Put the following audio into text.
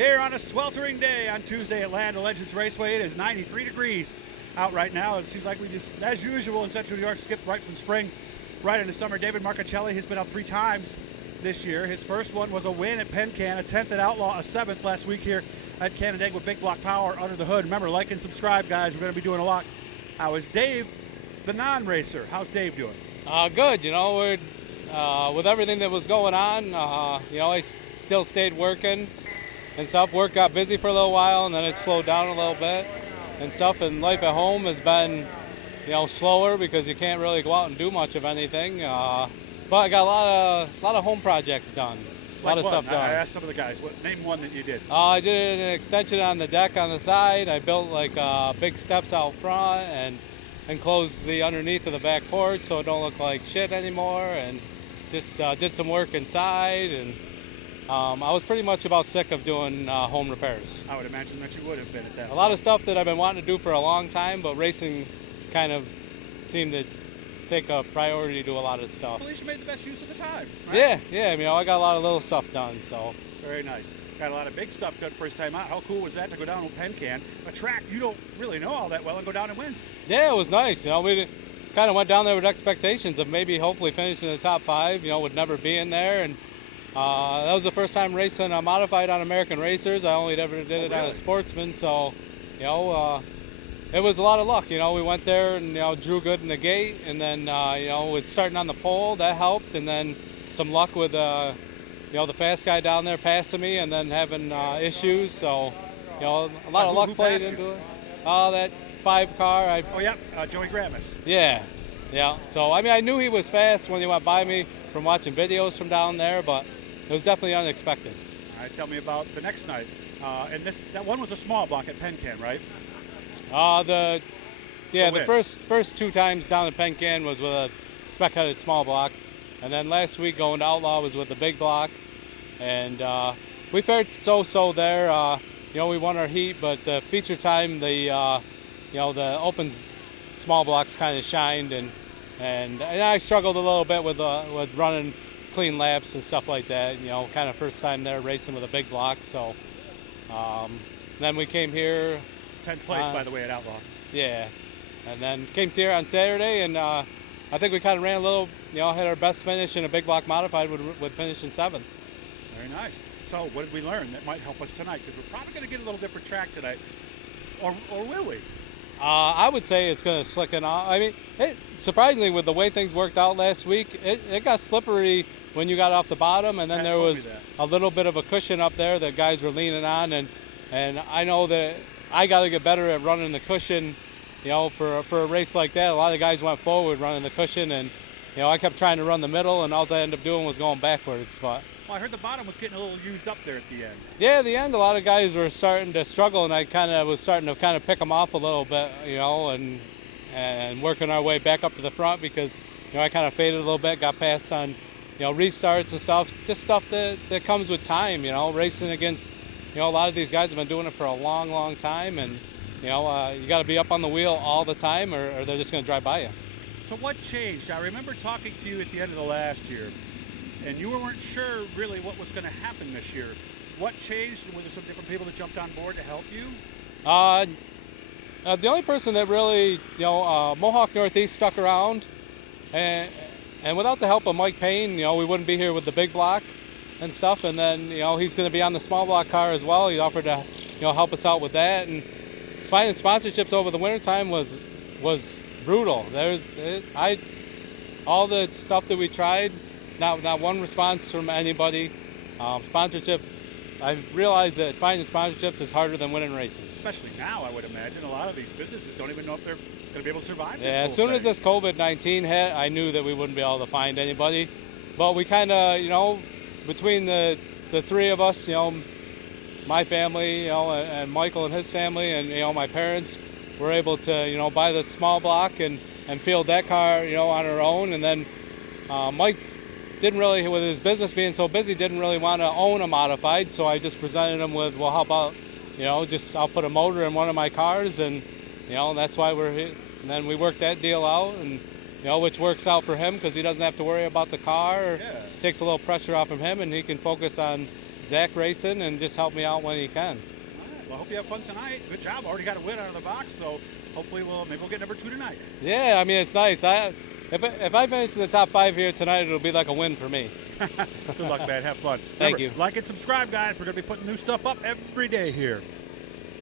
Here on a sweltering day on Tuesday at Land of Legends Raceway, it is 93 degrees out right now. It seems like we just, as usual in Central New York, skipped right from spring right into summer. David Marcuccilli has been up 3 times this year. His first one was a win at Penn Can, a 10th at Outlaw, a 7th last week here at Canandaigua with Big Block Power under the hood. Remember, like and subscribe, guys. We're going to be doing a lot. How is Dave, the non-racer? How's Dave doing? Good. We're, with everything that was going on, I still stayed working and stuff. Work got busy for a little while, and then it slowed down a little bit and stuff. And life at home has been, slower because you can't really go out and do much of anything. But I got a lot of home projects done. A lot of stuff done. I asked some of the guys. Name one that you did. I did an extension on the deck on the side. I built big steps out front and enclosed the underneath of the back porch so it don't look like shit anymore. And just did some work inside. And I was pretty much about sick of doing home repairs. I would imagine that you would have been at that. A lot of stuff that I've been wanting to do for a long time, but racing kind of seemed to take a priority to a lot of stuff. Well, at least you made the best use of the time, right? Yeah. I got a lot of little stuff done, so. Very nice. Got a lot of big stuff done first time out. How cool was that to go down to Penn Can, a track you don't really know all that well, and go down and win? Yeah, it was nice. We kind of went down there with expectations of maybe hopefully finishing in the top 5, would never be in there. And that was the first time racing a modified on American Racers. I only ever did it on a Sportsman, so, it was a lot of luck. We went there and, drew good in the gate, and then, with starting on the pole, that helped, and then some luck with, the fast guy down there passing me and then having issues. So, a lot of luck played into it. That 5 car. Joey Gramis. Yeah. So, I knew he was fast when he went by me from watching videos from down there, but it was definitely unexpected. All right, tell me about the next night. And that one was a small block at Penn Can, right? The first 2 times down at Penn Can was with a spec-headed small block, and then last week going to Outlaw was with the big block, and we fared so there. We won our heat, but the feature time, the open small blocks kind of shined, and I struggled a little bit with running clean laps and stuff like that. Kind of first time there racing with a big block. So then we came here. 10th place, by the way, at Outlaw. Yeah, and then came here on Saturday, and I think we kind of ran a little, had our best finish in a big block modified with finishing 7th. Very nice. So what did we learn that might help us tonight? Because we're probably going to get a little different track tonight. Or will we? I would say it's going to slicken off. Surprisingly, with the way things worked out last week, it got slippery when you got off the bottom, and then there was a little bit of a cushion up there that guys were leaning on, and I know that I got to get better at running the cushion, for a race like that. A lot of the guys went forward running the cushion, and, I kept trying to run the middle, and all I ended up doing was going backwards. But I heard the bottom was getting a little used up there at the end. Yeah, at the end, a lot of guys were starting to struggle, and I kind of was starting to pick them off a little bit, and working our way back up to the front because, I kind of faded a little bit, got past on, restarts and stuff, just stuff that comes with time, racing against, a lot of these guys have been doing it for a long, long time, and, you got to be up on the wheel all the time or they're just going to drive by you. So what changed? I remember talking to you at the end of the last year, and you weren't sure really what was going to happen this year. What changed? Were there some different people that jumped on board to help you? The only person that really, Mohawk Northeast stuck around, and without the help of Mike Payne, we wouldn't be here with the big block and stuff. And then, he's going to be on the small block car as well. He offered to, help us out with that. And finding sponsorships over the wintertime was brutal. All the stuff that we tried, not one response from anybody. Sponsorship, I realized that finding sponsorships is harder than winning races. Especially now, I would imagine. A lot of these businesses don't even know if they're going to be able to survive this as soon as this COVID-19 hit, I knew that we wouldn't be able to find anybody. But we kind of, between the 3 of us, my family, and Michael and his family, and, my parents, were able to, buy the small block and field that car, on our own. And then Mike didn't really, with his business being so busy, didn't really want to own a modified. So I just presented him with, well, how about, I'll put a motor in one of my cars, and, that's why we're here. And then we worked that deal out, and, which works out for him because he doesn't have to worry about the car. Or takes a little pressure off of him, and he can focus on Zach racing and just help me out when he can. All right. Well, I hope you have fun tonight. Good job. Already got a win out of the box, so hopefully maybe we'll get number 2 tonight. Yeah, I mean, it's nice. If I finish in the top 5 here tonight, it'll be like a win for me. Good luck, man. Have fun. Thank Remember, you. like and subscribe, guys. We're going to be putting new stuff up every day here.